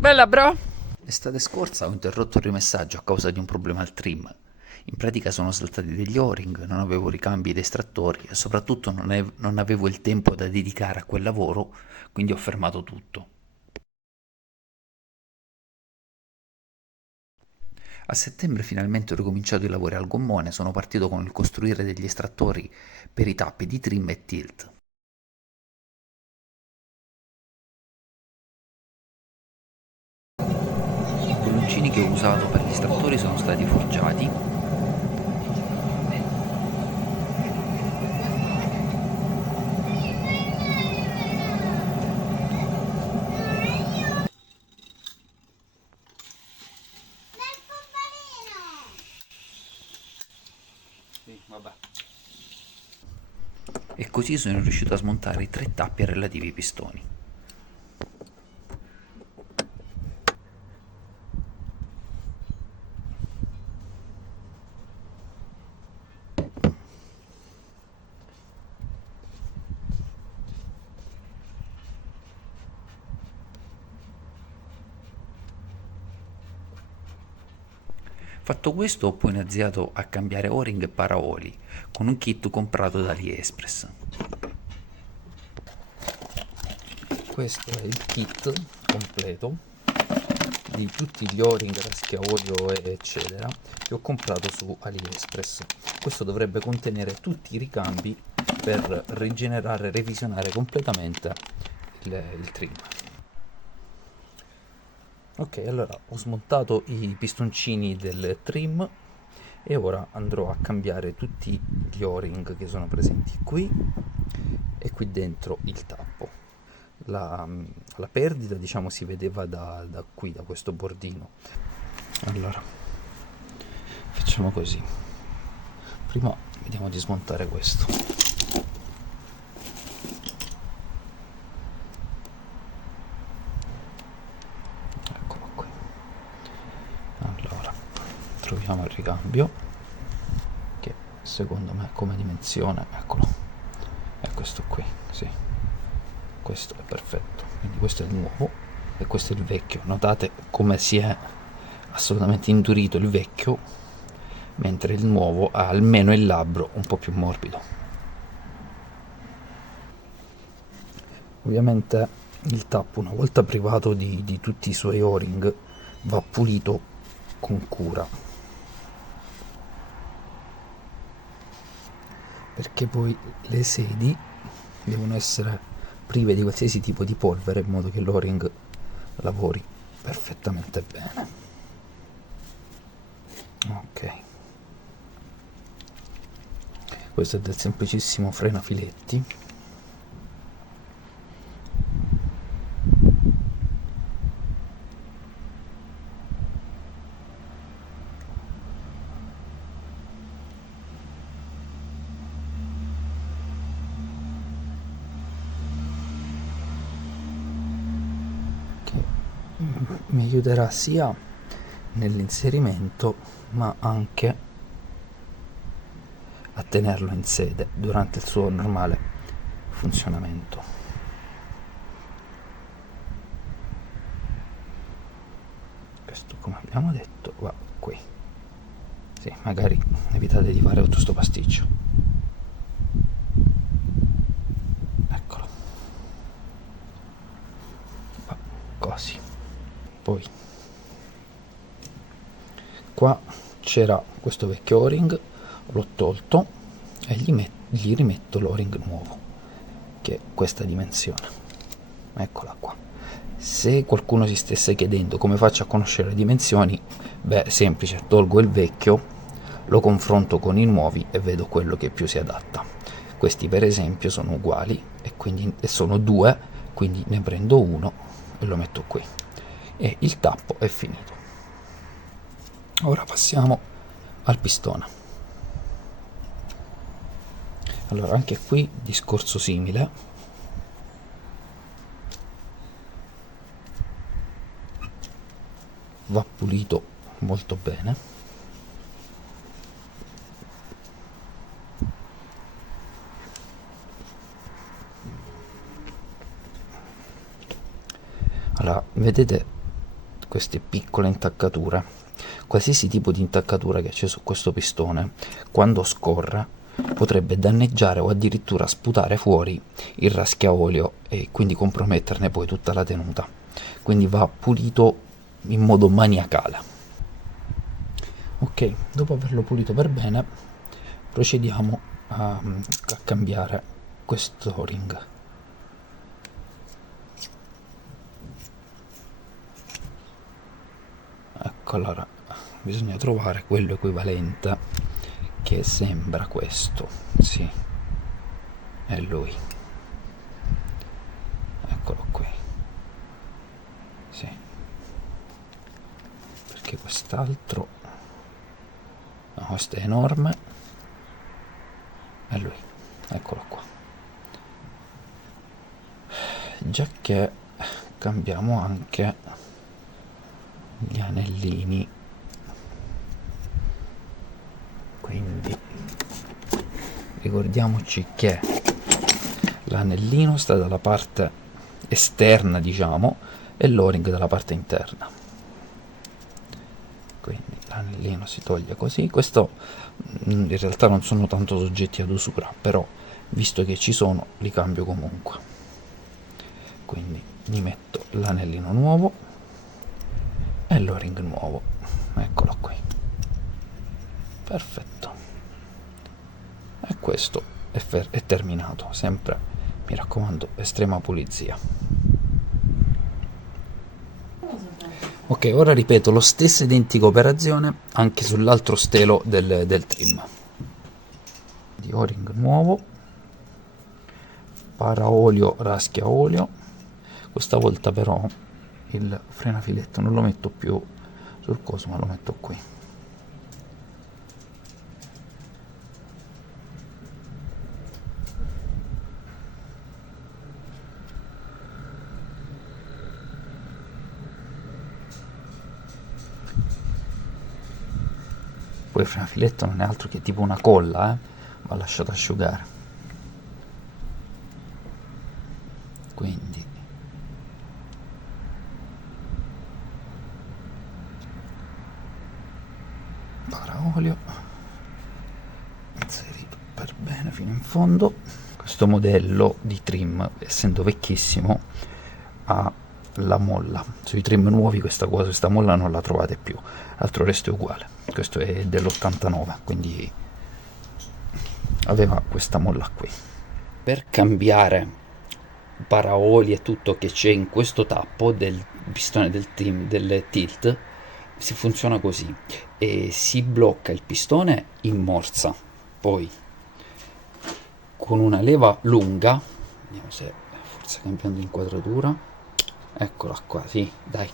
Bella, bro! L'estate scorsa ho interrotto il rimessaggio a causa di un problema al trim. In pratica sono saltati degli o-ring, non avevo ricambi ed estrattori e soprattutto non avevo il tempo da dedicare a quel lavoro, quindi ho fermato tutto. A settembre finalmente ho ricominciato i lavori al gommone, sono partito con il costruire degli estrattori per i tappi di trim e tilt. I bolloncini che ho usato per gli estrattori sono stati forgiati. Sì, vabbè. E così sono riuscito a smontare i tre tappi e relativi pistoni. Fatto questo ho poi iniziato a cambiare o-ring e paraoli con un kit comprato da AliExpress. Questo è il kit completo di tutti gli o-ring, raschiaolio eccetera che ho comprato su AliExpress. Questo dovrebbe contenere tutti i ricambi per rigenerare e revisionare completamente il trim. Ok, allora ho smontato i pistoncini del trim e ora andrò a cambiare tutti gli o-ring che sono presenti qui e qui dentro il tappo. La perdita, diciamo, si vedeva da qui, da questo bordino. Allora, facciamo così. Prima vediamo di smontare questo. Eccolo qui. Allora, troviamo il ricambio che secondo me come dimensione, eccolo, è questo qui, sì, questo è perfetto. Quindi questo è il nuovo e questo è il vecchio. Notate come si è assolutamente indurito il vecchio, mentre il nuovo ha almeno il labbro un po' più morbido. Ovviamente il tappo, una volta privato di tutti i suoi o-ring, va pulito con cura, perché poi le sedi devono essere prive di qualsiasi tipo di polvere in modo che l'o-ring lavori perfettamente bene. Ok, questo è del semplicissimo frenafiletti. Che mi aiuterà sia nell'inserimento ma anche a tenerlo in sede durante il suo normale funzionamento. Questo, come abbiamo detto, va qui. Sì, magari evitate di fare tutto sto pasticcio. Eccolo. Va così. Poi qua c'era questo vecchio o-ring, l'ho tolto e gli rimetto l'o-ring nuovo, che è questa dimensione. Eccola qua. Se qualcuno si stesse chiedendo come faccio a conoscere le dimensioni, beh, semplice, tolgo il vecchio, lo confronto con i nuovi e vedo quello che più si adatta. Questi per esempio sono uguali e sono due, quindi ne prendo uno e lo metto qui. E il tappo è finito. Ora passiamo al pistone. Allora, anche qui discorso simile. Va pulito molto bene. Allora, vedete queste piccole intaccature. Qualsiasi tipo di intaccatura che c'è su questo pistone, quando scorre, potrebbe danneggiare o addirittura sputare fuori il raschiaolio e quindi comprometterne poi tutta la tenuta. Quindi va pulito in modo maniacale. Ok, dopo averlo pulito per bene, procediamo a cambiare questo O-ring. Ecco, allora bisogna trovare quello equivalente che sembra questo. Sì, è lui, eccolo qui. Sì, perché quest'altro, no, questo è enorme, è lui, eccolo qua. Già che cambiamo anche gli anellini, quindi ricordiamoci che l'anellino sta dalla parte esterna, diciamo, e l'o-ring dalla parte interna. Quindi l'anellino si toglie così. Questo in realtà non sono tanto soggetti ad usura, però visto che ci sono li cambio comunque. Quindi gli metto l'anellino nuovo e l'o-ring nuovo, eccolo qui. Perfetto, e questo è terminato. Sempre, mi raccomando, estrema pulizia. Ok, ora ripeto lo stesso identica operazione anche sull'altro stelo del trim. Di O-ring nuovo, paraolio, raschiaolio. Questa volta però il frenafiletto non lo metto più sul coso, ma lo metto qui. Poi il frenafiletto non è altro che tipo una colla, va lasciato asciugare. Quindi paraolio inserito per bene fino in fondo. Questo modello di trim, essendo vecchissimo, ha la molla. Sui trim nuovi questa molla non la trovate più, l'altro resto è uguale. Questo è dell'89, quindi aveva questa molla qui. Per cambiare paraoli e tutto che c'è in questo tappo del pistone del tilt, si funziona così: e si blocca il pistone in morsa, poi con una leva lunga, vediamo se forse cambiando inquadratura, eccola qua, sì, dai,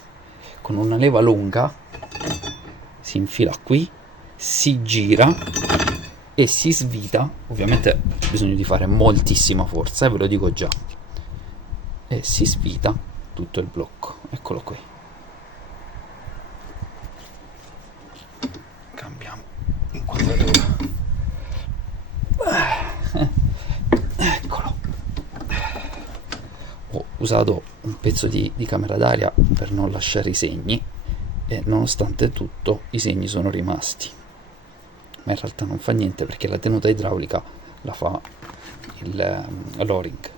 con una leva lunga si infila qui, si gira e si svita. Ovviamente ha bisogno di fare moltissima forza, ve lo dico già, e si svita tutto il blocco, eccolo qui. Cambiamo inquadratura, eccolo. Ho usato un pezzo di camera d'aria per non lasciare i segni, e nonostante tutto i segni sono rimasti, ma in realtà non fa niente perché la tenuta idraulica la fa l'o-ring.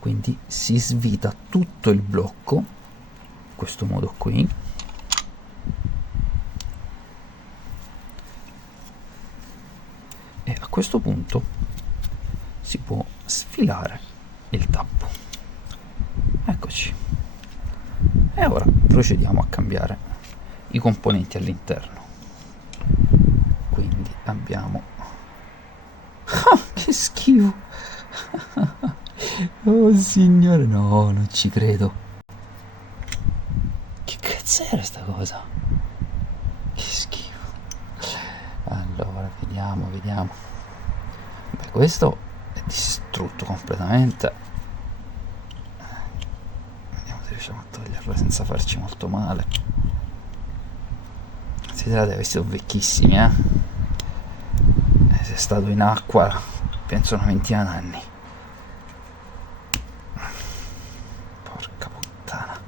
Quindi si svita tutto il blocco in questo modo qui, e a questo punto si può sfilare il tappo. Eccoci. E ora procediamo a cambiare i componenti all'interno. Quindi abbiamo che schifo. Oh signore, no, non ci credo. Che cazzo era sta cosa? Che schifo. Allora, vediamo. Beh, questo è distrutto completamente. Vediamo se riusciamo a toglierlo senza farci molto male. Si tratta di vestiti vecchissimi, se è stato in acqua penso una ventina d'anni. Porca puttana.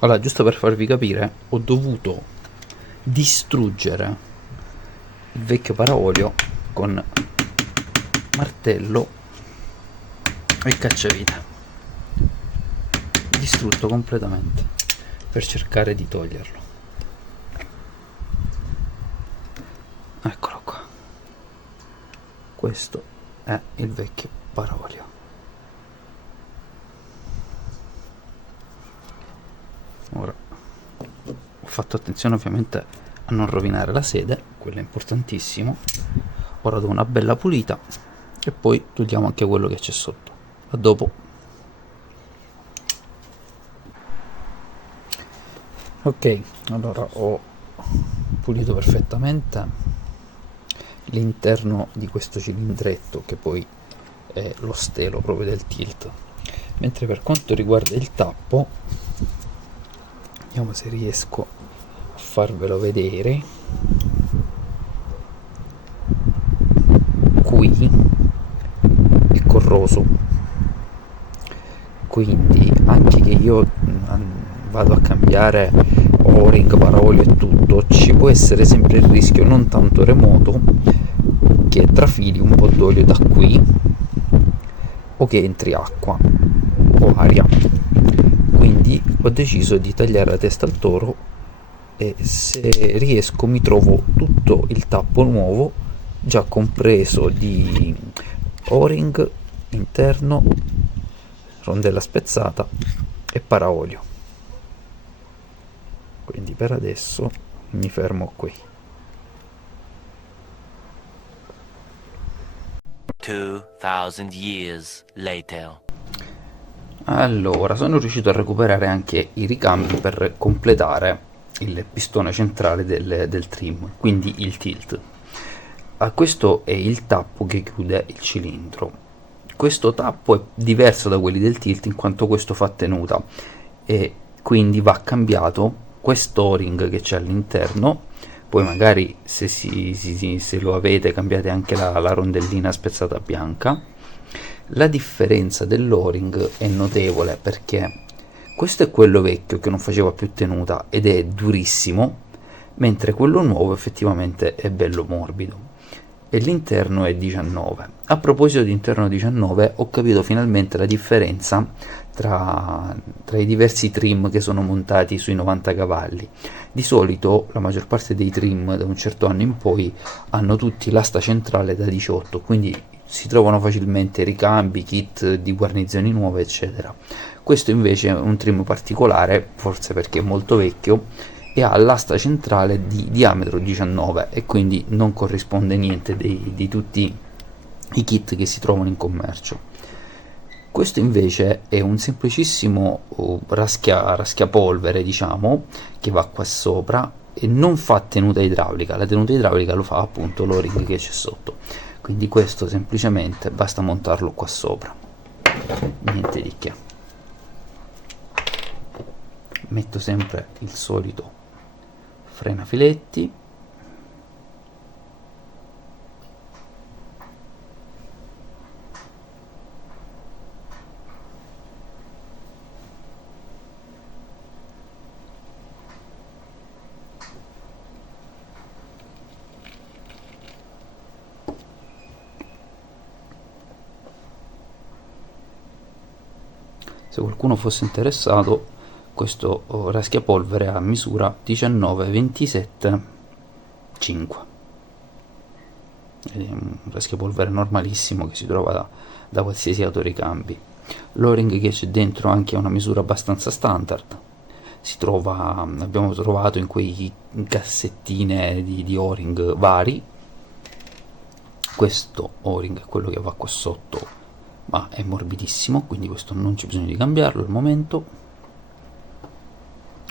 Allora, giusto per farvi capire, ho dovuto distruggere il vecchio paraolio con martello e cacciavite, distrutto completamente per cercare di toglierlo. Eccolo qua, questo è il vecchio paraolio. Ora ho fatto attenzione ovviamente a non rovinare la sede, quello è importantissimo. Ora do una bella pulita e poi togliamo anche quello che c'è sotto. A dopo. Ok, allora ho pulito perfettamente l'interno di questo cilindretto, che poi è lo stelo proprio del tilt. Mentre per quanto riguarda il tappo, vediamo se riesco a farvelo vedere. Qui è corroso, quindi anche che io vado a cambiare o-ring, paraolio e tutto, ci può essere sempre il rischio non tanto remoto che trafili un po' d'olio da qui o che entri acqua o aria. Quindi ho deciso di tagliare la testa al toro e se riesco mi trovo tutto il tappo nuovo già compreso di o-ring interno, rondella spezzata e paraolio. Quindi per adesso mi fermo qui. 2000 years later. Allora, sono riuscito a recuperare anche i ricambi per completare il pistone centrale del trim, quindi il tilt. Questo è il tappo che chiude il cilindro. Questo tappo è diverso da quelli del tilt in quanto questo fa tenuta e quindi va cambiato questo o-ring che c'è all'interno. Poi magari se lo avete cambiate anche la rondellina spezzata bianca. La differenza dell'o-ring è notevole perché questo è quello vecchio che non faceva più tenuta ed è durissimo, mentre quello nuovo effettivamente è bello morbido e l'interno è 19. A proposito di interno 19, ho capito finalmente la differenza tra i diversi trim che sono montati sui 90 cavalli. Di solito la maggior parte dei trim da un certo anno in poi hanno tutti l'asta centrale da 18, quindi si trovano facilmente ricambi, kit di guarnizioni nuove eccetera. Questo invece è un trim particolare, forse perché è molto vecchio, e ha l'asta centrale di diametro 19 e quindi non corrisponde niente di tutti i kit che si trovano in commercio. Questo invece è un semplicissimo raschiapolvere, diciamo, che va qua sopra e non fa tenuta idraulica. La tenuta idraulica lo fa appunto l'o-ring che c'è sotto, quindi questo semplicemente basta montarlo qua sopra, niente di che. Metto sempre il solito frenafiletti, se qualcuno fosse interessato. Questo raschiapolvere ha misura 19-27-5, è un raschiapolvere normalissimo che si trova da qualsiasi autoricambi. L'o-ring che c'è dentro anche ha una misura abbastanza standard, abbiamo trovato in quei cassettine di o-ring vari. Questo o-ring è quello che va qua sotto, ma è morbidissimo, quindi questo non c'è bisogno di cambiarlo al momento.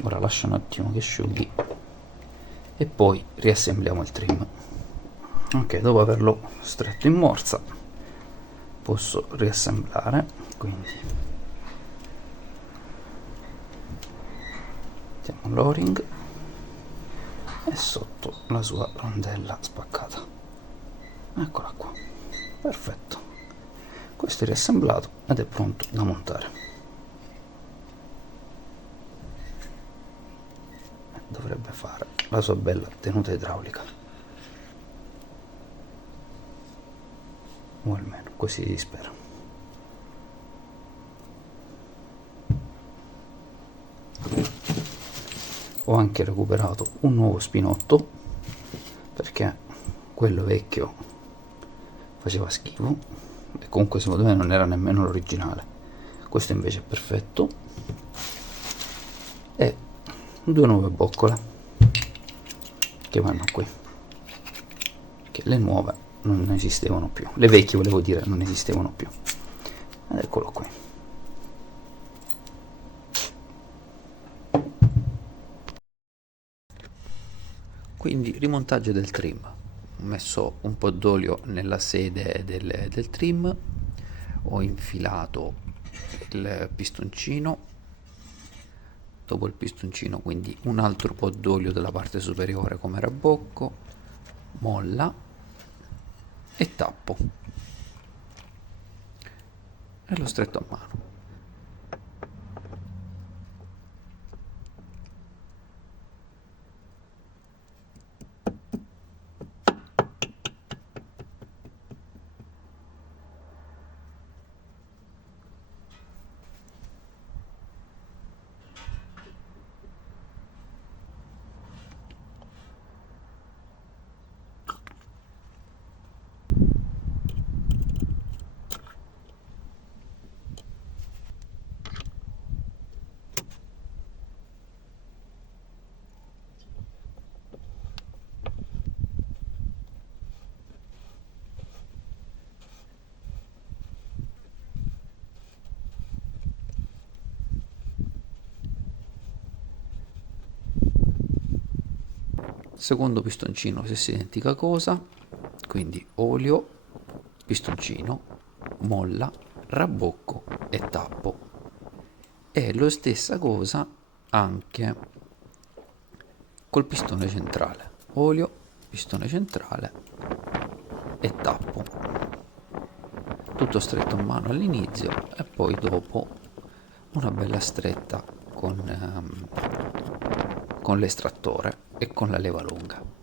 Ora lascio un attimo che asciughi e poi riassembliamo il trim. Ok, dopo averlo stretto in morsa posso riassemblare, quindi mettiamo l'o-ring e sotto la sua rondella spaccata. Eccola qua, perfetto. Questo è riassemblato ed è pronto da montare. fare la sua bella tenuta idraulica, o almeno così si spera. Ho anche recuperato un nuovo spinotto perché quello vecchio faceva schifo e comunque secondo me non era nemmeno l'originale. Questo invece è perfetto, e due nuove boccole che vanno qui, che le nuove non esistevano più, le vecchie volevo dire non esistevano più, ed eccolo qui. Quindi rimontaggio del trim: ho messo un po' d'olio nella sede del trim, ho infilato il pistoncino, dopo il pistoncino quindi un altro po' d'olio dalla parte superiore come rabocco, molla e tappo e lo stretto a mano. Secondo pistoncino stessa identica cosa, quindi olio, pistoncino, molla, rabocco e tappo. E lo stessa cosa anche col pistone centrale, olio, pistone centrale e tappo. Tutto stretto a mano all'inizio e poi dopo una bella stretta con l'estrattore e con la leva lunga.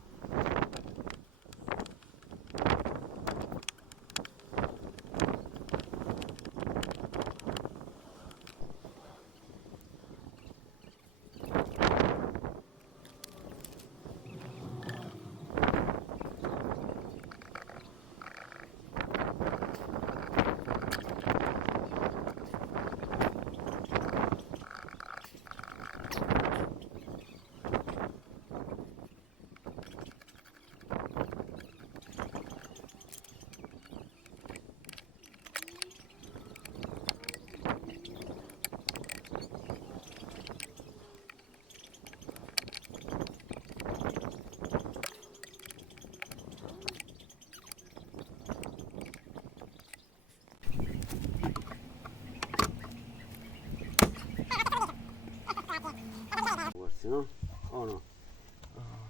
No? O no?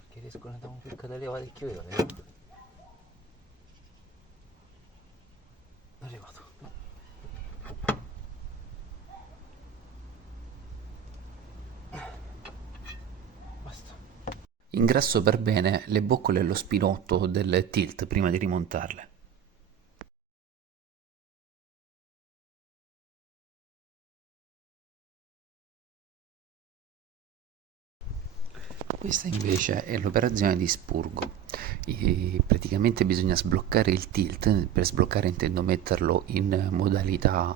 Che riesco a dare un picco da leva del chiodo, è arrivato. Basta. Ingrasso per bene le boccole e lo spinotto del tilt prima di rimontarle. Questa invece è l'operazione di spurgo. Praticamente bisogna sbloccare il tilt, per sbloccare intendo metterlo in modalità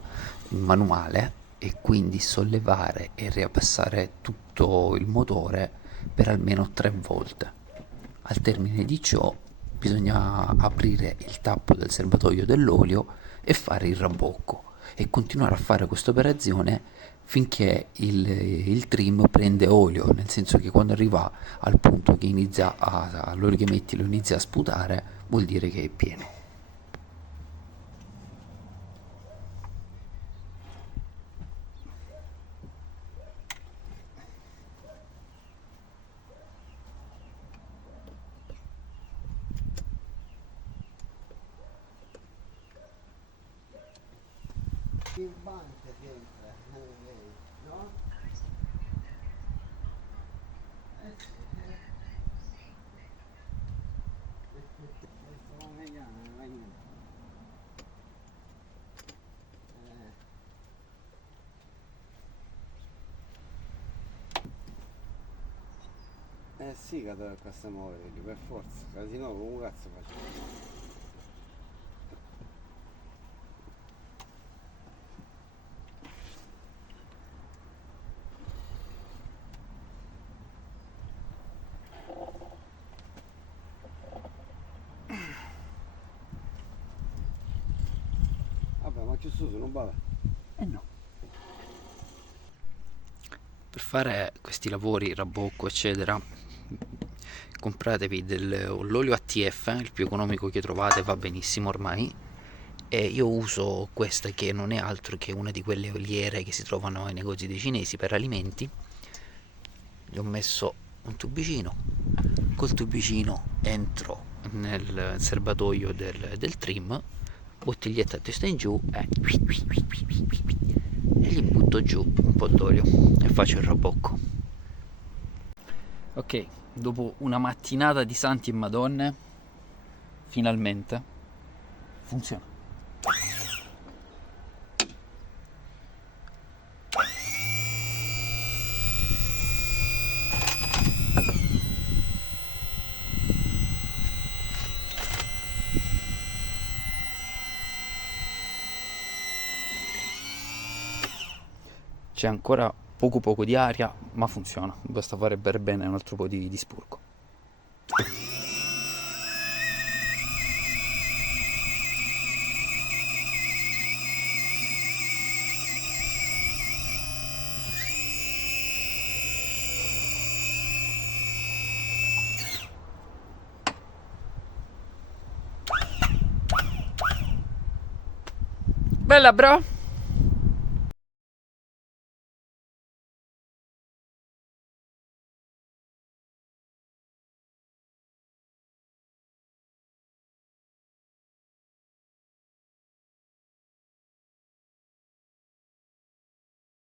manuale e quindi sollevare e riabbassare tutto il motore per almeno 3 volte. Al termine di ciò bisogna aprire il tappo del serbatoio dell'olio e fare il rabocco e continuare a fare questa operazione finché il trim prende olio, nel senso che quando arriva al punto che l'olio che metti lo inizia a sputare, vuol dire che è pieno. Il banco sempre, no? sì che tocca a muovere, per forza, casino come cazzo faccio? Vabbè, ma che su non va? Eh no. Per fare questi lavori, rabocco, eccetera, compratevi l'olio ATF, il più economico che trovate, va benissimo ormai. E io uso questa che non è altro che una di quelle oliere che si trovano ai negozi dei cinesi per alimenti. Gli ho messo un tubicino, col tubicino entro nel serbatoio del trim, bottiglietta a testa in giù e gli butto giù un po' d'olio e faccio il rabocco. Ok, dopo una mattinata di santi e madonne, finalmente funziona. C'è ancora poco di aria, ma funziona. Basta fare per bene un altro po' di spurgo. Bella bro!